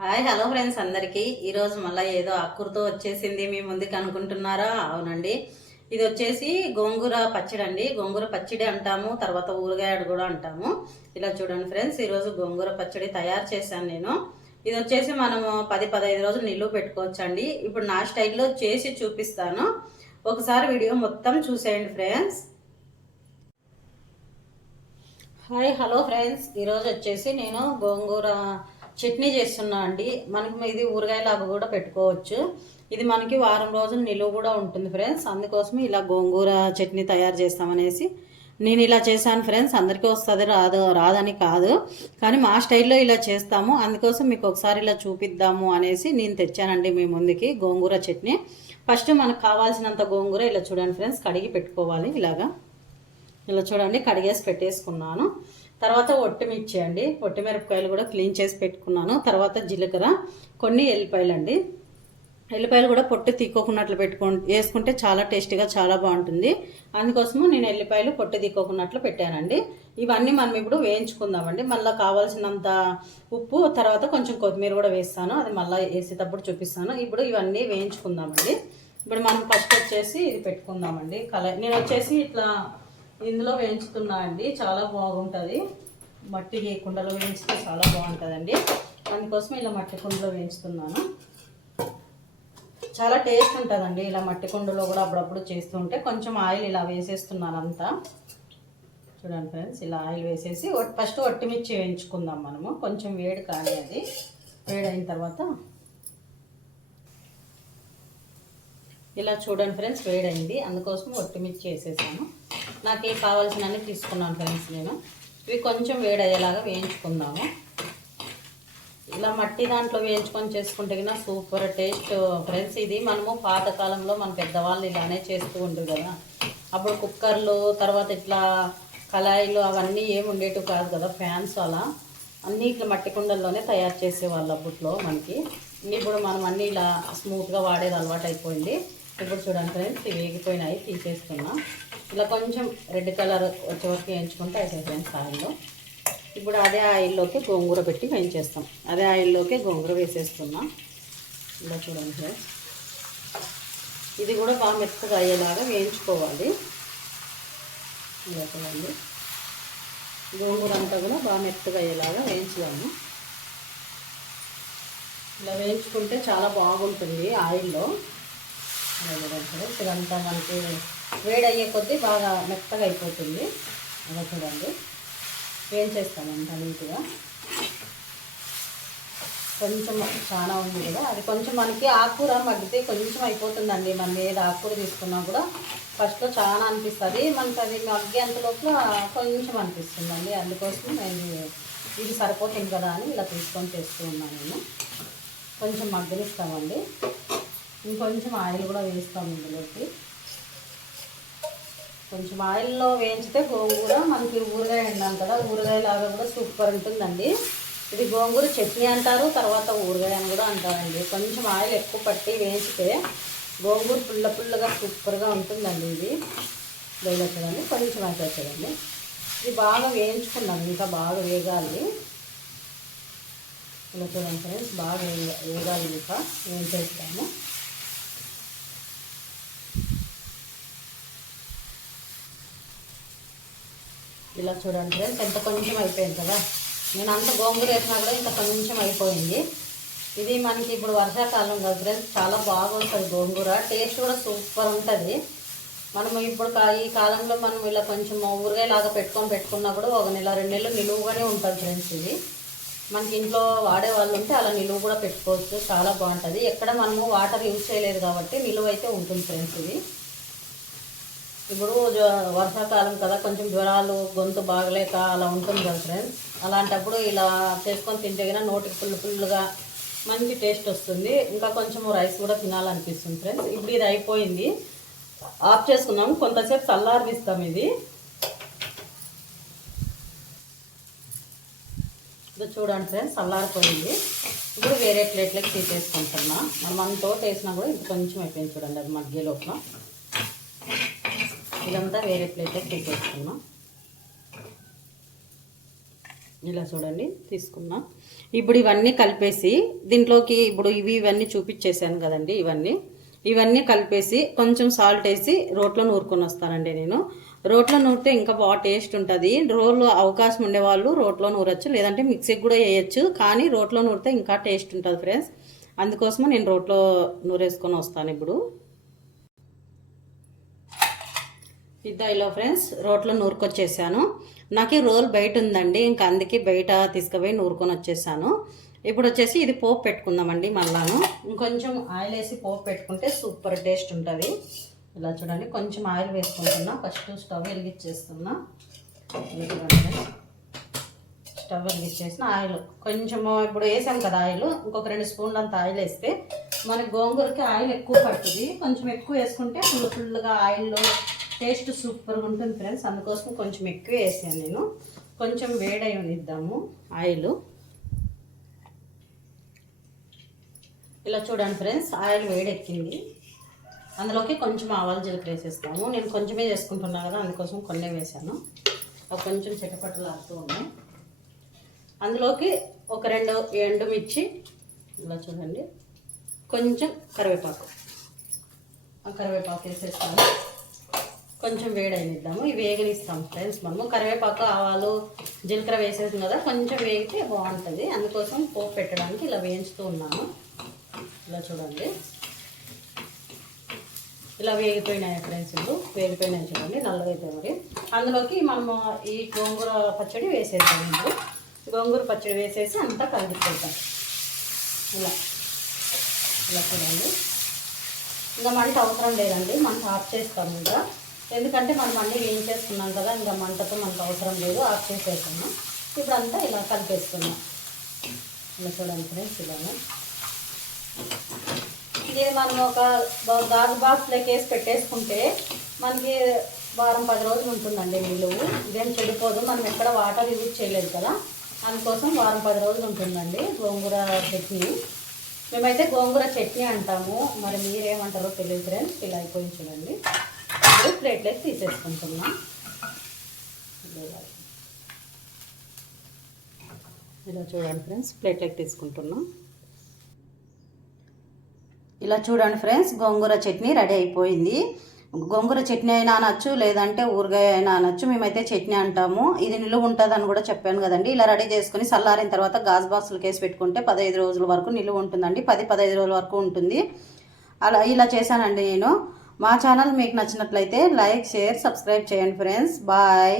Hi hello friends అందరికీ. ఈరోజు మళ్ళీ ఏదో అక్కురుతో వచ్చేసింది మీ ముందుకు అనుకుంటున్నారా? అవునండి. ఇది వచ్చేసి గోంగూర పచ్చడి అండి గోంగూర పచ్చడి అంటాము తర్వాత ఊరగాయడు కూడా అంటాము. ఇలా చూడండి ఫ్రెండ్స్ ఈరోజు గోంగూర పచ్చడి తయారు చేశాను నేను. ఇది వచ్చేసి మనము పది పదహైదు రోజులు నిల్వ పెట్టుకోవచ్చండి. ఇప్పుడు నా స్టైల్లో చేసి చూపిస్తాను. ఒకసారి వీడియో మొత్తం చూసేయండి ఫ్రెండ్స్. Hi hello friends. ఈరోజు వచ్చేసి నేను గోంగూర చట్నీ చేస్తున్నా అండి. మనకి ఇది ఊరగాయలాగా కూడా పెట్టుకోవచ్చు. ఇది మనకి వారం రోజులు నిలువ కూడా ఉంటుంది ఫ్రెండ్స్. అందుకోసం ఇలా గోంగూర చట్నీ తయారు చేస్తామనేసి నేను ఇలా చేశాను ఫ్రెండ్స్. అందరికీ వస్తుంది రాదు రాదని కాదు. కానీ మా స్టైల్లో ఇలా చేస్తాము. అందుకోసం మీకు ఒకసారి ఇలా చూపిద్దాము అనేసి నేను తెచ్చానండి మీ ముందుకి గోంగూర చట్నీ. ఫస్ట్ మనకు కావాల్సినంత గోంగూర ఇలా చూడండి ఫ్రెండ్స్. కడిగి పెట్టుకోవాలి ఇలాగా. ఇలా చూడండి కడిగేసి పెట్టేసుకున్నాను. తర్వాత ఒట్టిమిర్చి అండి ఒట్టిమిరపకాయలు కూడా క్లీన్ చేసి పెట్టుకున్నాను. తర్వాత జీలకర్ర. కొన్ని ఎల్లిపాయలు అండి ఎల్లిపాయలు కూడా పొట్టు తీక్కోకున్నట్లు పెట్టుకో వేసుకుంటే చాలా టేస్టీగా చాలా బాగుంటుంది. అందుకోసము నేను ఎల్లిపాయలు పొట్టు తీక్కోకున్నట్లు పెట్టానండి. ఇవన్నీ మనం ఇప్పుడు వేయించుకుందామండి. మళ్ళీ కావాల్సినంత ఉప్పు తర్వాత కొంచెం కొత్తిమీర కూడా వేస్తాను. అది మళ్ళీ వేసేటప్పుడు చూపిస్తాను. ఇప్పుడు ఇవన్నీ వేయించుకుందామండి. ఇప్పుడు మనం ఫస్ట్ వచ్చేసి ఇది పెట్టుకుందామండి. కల నేను వచ్చేసి ఇట్లా ఇందులో వేయించుతున్నా అండి చాలా బాగుంటుంది. మట్టి కుండలో వేయించితే చాలా బాగుంటుందండి. దానికోసం ఇలా మట్టి కుండలో వేయించుతున్నాను. చాలా టేస్ట్ ఉంటుందండి ఇలా మట్టి కుండలో కూడా అప్పుడప్పుడు చేస్తుంటే కొంచెం ఆయిల్ ఇలా వేసేస్తున్నాను అంతా. చూడండి ఫ్రెండ్స్ ఇలా ఆయిల్ వేసేసి ఫస్ట్ ఒట్టిమిర్చి వేయించుకుందాం మనము. కొంచెం వేడి కానీ అది. వేడైన తర్వాత ఇలా చూడండి ఫ్రెండ్స్ వేడైంది అందుకోసం ఒట్టిమిర్చి వేసేసాను. నాకు ఏ కావాల్సినవి తీసుకున్నాను ఫ్రెండ్స్ నేను. ఇవి కొంచెం వేడయ్యేలాగా వేయించుకుందాము. ఇలా మట్టి దాంట్లో వేయించుకొని చేసుకుంటే కన్నా సూపర్ టేస్ట్ ఫ్రెండ్స్. ఇది మనము పాతకాలంలో మన పెద్దవాళ్ళు ఇలానే చేస్తూ ఉంటుంది కదా. అప్పుడు కుక్కర్లు తర్వాత ఇట్లా కళాయిలు అవన్నీ ఏమి ఉండేటివి కాదు కదా ఫ్యాన్స్ అలా. అన్నీ ఇట్లా మట్టి కుండల్లోనే తయారు చేసేవాళ్ళు అప్పట్లో మనకి. ఇప్పుడు మనం అన్నీ ఇలా స్మూత్గా వాడేది అలవాటు అయిపోయింది ఇప్పుడు చూడండి ఫ్రెండ్స్ వేగిపోయినాయి తీసేస్తున్నాం. ఇలా కొంచెం రెడ్ కలర్ వచ్చే వరకు వేయించుకుంటే అయిపోయింది ఫ్రెండ్స్ ఇప్పుడు అదే ఆయిల్లోకి గోంగూర పెట్టి వేయించేస్తాం. అదే ఆయిల్లోకి గోంగూర వేసేస్తున్నా. ఇలా చూడండి సార్ ఇది కూడా బాగా మెత్తగా అయ్యేలాగా వేయించుకోవాలి. ఇలా చూడండి. గోంగూర అంతా కూడా బాగా మెత్తగా అయ్యేలాగా వేయించుదాము. ఇలా వేయించుకుంటే చాలా బాగుంటుంది ఆయిల్లో. ఇదంతా మనకి వేడి అయ్యే కొద్దీ బాగా మెత్తగా అయిపోతుంది. అలా చూడండి. ఏం చేస్తామంట నీట్గా? కొంచెం చాలా ఉంది కదా. అది కొంచెం మనకి ఆకుకూర మగ్గితే కొంచెం అయిపోతుందండి. మనం ఏది ఆకుకూర తీసుకున్నా కూడా ఫస్ట్లో చాలా అనిపిస్తుంది. మనకి అది మగ్గేంత లోపల కొంచెం అనిపిస్తుందండి. అందుకోసం నేను ఇది సరిపోతుంది కదా అని ఇలా తీసుకొని చేస్తూ ఉన్నాను నేను. కొంచెం మగ్గనిస్తామండి. ఇంకొంచెం ఆయిల్ కూడా వేస్తాం ఇందులోకి. కొంచెం ఆయిల్లో వేయించితే గోంగూర మనకి ఊరగాయ ఉన్నాం కదా ఊరగాయ లాగా కూడా సూపర్ ఉంటుందండి. ఇది గోంగూర చట్నీ అంటారు తర్వాత ఊరగాయ అని కూడా అంటారండి. కొంచెం ఆయిల్ ఎక్కువ పట్టి వేయించితే గోంగూర పుల్ల పుల్లగా సూపర్గా ఉంటుందండి ఇది. బయలు కొంచెం అయితే చూడండి ఇది బాగా వేయించుకున్నాం ఇంకా బాగా వేగాలి. ఇలా చూడండి ఫ్రెండ్స్ బాగా వేగాలి ఇంకా. వేయించేస్తాము. ఇలా చూడండి ఫ్రెండ్స్ ఎంత కొంచెం అయిపోయింది కదా? నేను అంత గోంగూర వేసినా కూడా ఇంత కొంచెం అయిపోయింది. ఇది మనకి ఇప్పుడు వర్షాకాలం కదా ఫ్రెండ్స్ చాలా బాగా వస్తుంది గోంగూర. టేస్ట్ కూడా సూపర్ ఉంటుంది. మనం ఇప్పుడు ఈ కాలంలో మనం ఇలా కొంచెం ఊరగాయ లాగా పెట్టుకొని పెట్టుకున్నా కూడా ఒక నెల రెండు నెలలు నిలువుగానే ఉంటుంది ఫ్రెండ్స్ ఇది. మనకి ఇంట్లో వాడే వాళ్ళు ఉంటే అలా నిలువు కూడా పెట్టుకోవచ్చు. చాలా బాగుంటుంది. ఎక్కడ మనము వాటర్ యూజ్ చేయలేదు కాబట్టి నిలువ అయితే ఉంటుంది ఫ్రెండ్స్ ఇది. ఇప్పుడు వర్షాకాలం కదా కొంచెం జ్వరాలు గొంతు బాగలేక అలా ఉంటుంది కదా ఫ్రెండ్స్ అలాంటప్పుడు ఇలా చేసుకొని తింటే కన్నా నోటికి ఫుల్ ఫుల్గా మంచి టేస్ట్ వస్తుంది. ఇంకా కొంచెం రైస్ కూడా తినాలనిపిస్తుంది ఫ్రెండ్స్ ఇప్పుడు ఇది అయిపోయింది. ఆఫ్ చేసుకుందాం. కొంతసేపు చల్లారిస్తాం ఇది. ఇది చూడండి ఫ్రెండ్స్ చల్లారిపోయింది. ఇప్పుడు వేరే ప్లేట్లకి తీసేసుకుంటున్నా. మనం అంతో వేసినా కూడా ఇంకా కొంచెం అయిపోయింది చూడండి అది మధ్యలోపల ఇదంతా వేరే ప్లేట్లో తీసేసుకున్నాం ఇలా చూడండి తీసుకున్నా ఇప్పుడు ఇవన్నీ కలిపేసి దీంట్లోకి ఇప్పుడు ఇవి ఇవన్నీ చూపించేసాను కదండి ఇవన్నీ. ఇవన్నీ కలిపేసి కొంచెం సాల్ట్ వేసి రోట్లో నూరుకొని వస్తానండి నేను. రోట్లో నూరితే ఇంకా బాగా టేస్ట్ ఉంటుంది. రోలు అవకాశం ఉండేవాళ్ళు రోట్లో నూరచ్చు లేదంటే మిక్సీకి కూడా వేయచ్చు కానీ రోట్లో నూరితే ఇంకా టేస్ట్ ఉంటుంది ఫ్రెండ్స్ అందుకోసము నేను రోట్లో నూరేసుకొని వస్తాను ఇప్పుడు. ఇద్దాయిలో ఫ్రెండ్స్ రోట్లో నూరుకొచ్చేసాను. నాకు ఈ రోల్ బయట ఉందండి ఇంకా అందుకే బయట తీసుకుపోయి నూరుకొని వచ్చేసాను ఇప్పుడు వచ్చేసి ఇది పోపు పెట్టుకుందామండి మళ్ళాను. ఇంకొంచెం ఆయిల్ వేసి పోపు పెట్టుకుంటే సూపర్ టేస్ట్ ఉంటుంది. ఇలా చూడండి కొంచెం ఆయిల్ వేసుకుంటున్నా. ఫస్ట్ స్టవ్ వెలిగించేస్తున్నా. స్టవ్ వెలిగించేసిన ఆయిల్. కొంచెము ఇప్పుడు వేసాం కదా ఆయిల్ ఇంకొక రెండు స్పూన్లు అంత ఆయిల్ వేస్తే మనకి గోంగూరకి ఆయిల్ ఎక్కువ పడుతుంది. కొంచెం ఎక్కువ వేసుకుంటే ఫుల్ ఫుల్గా ఆయిల్లో టేస్ట్ సూపర్గా ఉంటుంది ఫ్రెండ్స్. అందుకోసం కొంచెం ఎక్కువ వేసాను నేను. కొంచెం వేడై ఇద్దాము ఆయిల్. ఇలా చూడండి ఫ్రెండ్స్ ఆయిల్ వేడెక్కింది. అందులోకి కొంచెం ఆవాలు జీలకర్ర వేసేస్తాము. నేను కొంచెమే చేసుకుంటున్నా కదా అందుకోసం కొన్ని వేసాను. అవి కొంచెం చిటపట్టలు ఆడుతూ ఉన్నాయి. అందులోకి ఒక రెండు ఎండుమిర్చి ఇలా చూడండి కొంచెం కరివేపాకు. ఆ కరివేపాకు వేసేస్తాను. కొంచెం వేడైనిద్దాము. ఇవి వేగనిస్తాం ఫ్రెండ్స్ మనము. కరివేపాకు ఆవాలు జీలకర్ర వేసేసాం కదా కొంచెం వేగితే బాగుంటుంది. అందుకోసం పోపు పెట్టడానికి ఇలా వేయించుతూ ఉన్నాను ఇలా చూడండి. ఇలా వేగిపోయినాయి ఫ్రెండ్స్ ఇప్పుడు వేగిపోయినాయి చూడండి. నల్లగైతే మరి. అందులోకి మనము ఈ గోంగూర పచ్చడి వేసేద్దాం ఇప్పుడు గోంగూర పచ్చడి వేసేసి అంతా కలిగిపోతాం ఇలా. ఇలా చూడండి. ఇంకా మంట అవసరం లేదండి. మంట ఆఫ్ చేస్తాము ఇంకా. ఎందుకంటే మనం అన్నీ వేయించేసుకున్నాం కదా ఇంకా మంటతో మనకు అవసరం లేదు ఆఫ్ చేసేసుకున్నాం. ఇప్పుడు అంతా ఇలా కలిపేసుకున్నాం. ఇలా చూడండి ఫ్రెండ్స్ ఇలాగా ఇది మనం ఒక గాజు బాక్స్ లెక్క వేసి పెట్టేసుకుంటే మనకి వారం పది రోజులు ఉంటుందండి నిలువు. ఇదేం చెడిపోదు మనం ఎక్కడ వాటర్ యూజ్ చేయలేదు కదా. అందుకోసం వారం పది రోజులు ఉంటుందండి గోంగూర చట్నీ. మేమైతే గోంగూర చట్నీ అంటాము. మరి మీరేమంటారో తెలియదు ఫ్రెండ్స్ ఇలా అయిపోయింది చూడండి. ఇప్పుడు ప్లేట్లోకి తీసేసుకుంటున్నాం ఇలా చూడండి ఫ్రెండ్స్ ప్లేట్లోకి తీసుకుంటున్నాం. ఇలా చూడండి ఫ్రెండ్స్ గోంగూర చట్నీ రెడీ అయిపోయింది. గోంగూర చట్నీ అయినా అనొచ్చు లేదంటే ఊరగాయ అయినా అనొచ్చు మేమైతే చట్నీ అంటాము. ఇది నిలువ ఉంటుంది అని కూడా చెప్పాను కదండి. ఇలా రెడీ చేసుకుని చల్లారిన తర్వాత గాజు బాక్సులు వేసి పెట్టుకుంటే పదహైదు రోజుల వరకు నిలువ ఉంటుందండి. పది పదహైదు రోజుల వరకు ఉంటుంది. అలా ఇలా చేశానండి నేను. మా ఛానల్ మీకు నచ్చినట్లయితే లైక్ షేర్ సబ్స్క్రైబ్ చేయండి ఫ్రెండ్స్ బాయ్